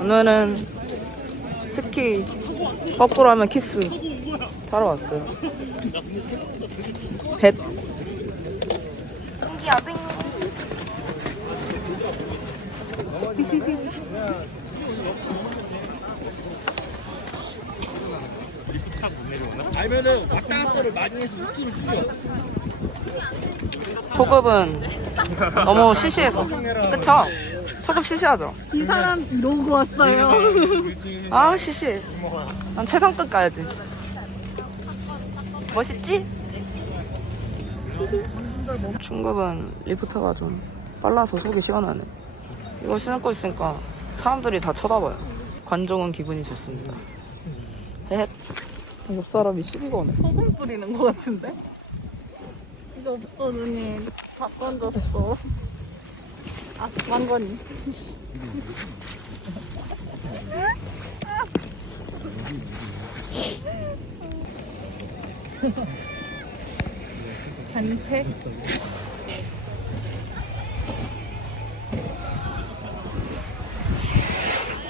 오늘은 스키 거꾸로 하면 키스 타러 왔어요. 뱃. 알면은 왔다 갔다를 많이 해서 속도를 줄여. 초급은 너무 시시해서. 그쵸? 초급 시시하죠? 이 사람 이러고 왔어요. 아, 시시해. 난 최상급 가야지. 멋있지? 중급은 리프트가 좀 빨라서 속이 시원하네. 이거 신고 있으니까 사람들이 다 쳐다봐요. 관종은 기분이 좋습니다. 헷. 옆 사람이 시비가 오네. 소금 뿌리는 것 같은데? 이거 없어, 누님. 다 던졌어. 아, 왕건이. 단체?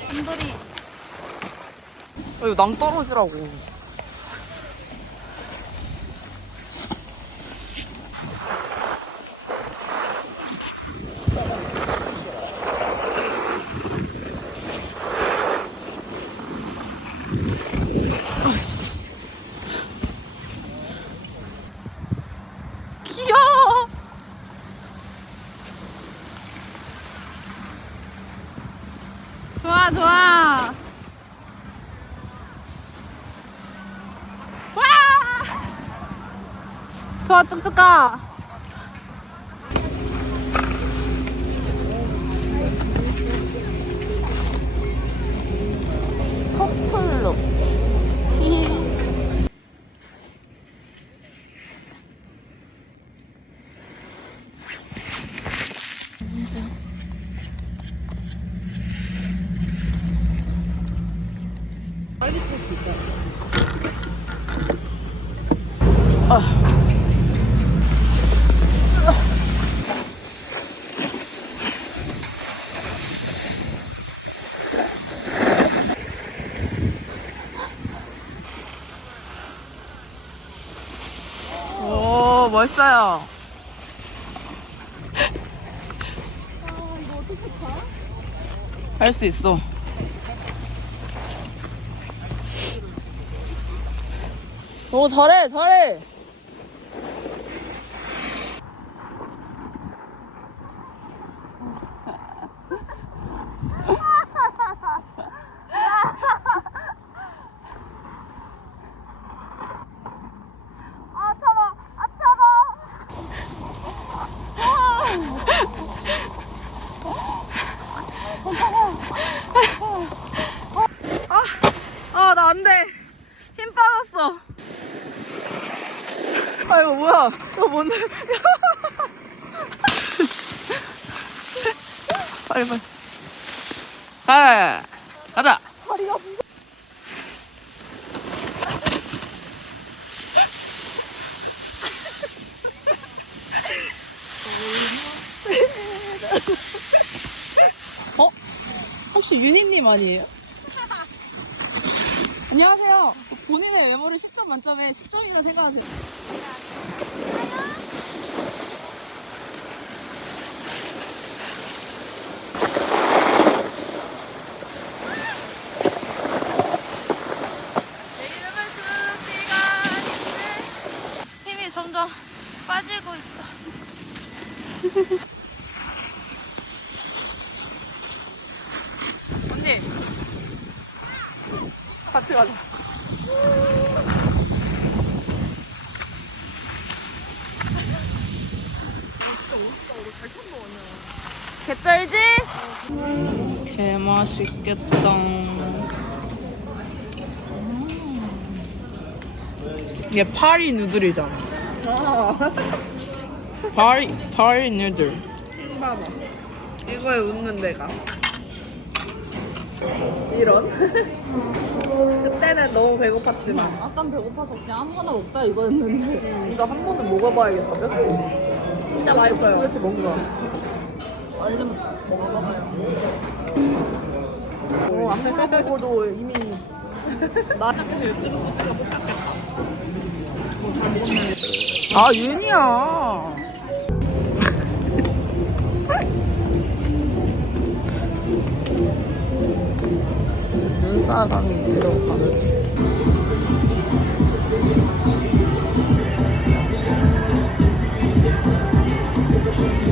한돌이 아, 이거 낭떠러지라고. 귀여워. 좋아, 좋아. 와! 좋아, 쭉쭉 가. 커플룩. 오, 멋있어요. 할 수 있어. 오, 잘해, 잘해. 아, 나 안 돼. 힘 빠졌어. 아, 이거 뭐야? 이거 뭔데? 빨리, 빨리. 가, 가자. 어? 혹시 윤희님 아니에요? 안녕하세요. 본인의 외모를 10점 만점에 10점이라고 생각하세요. 점점 빠지고 있어. 언니, 같이 가자. 개쩔지? 개 맛있겠다. 이게 파리 누들이잖아. 파리 파리 누들. 봐봐. 이거에 웃는 데가. 이런. 그때는 너무 배고팠지만. 약간 배고파서 그냥 아무거나 먹자 이거였는데 진짜 한 번은 먹어봐야겠다, 멸치. 진짜 맛있어요. 도대체 뭔가. 완전 먹어봐요. 오, 앞에 까먹고도 이미. 나 닦여서 유튜브 소스가 못 닦겠다. 아, 윤이야. 눈사람이 들어가고 있어.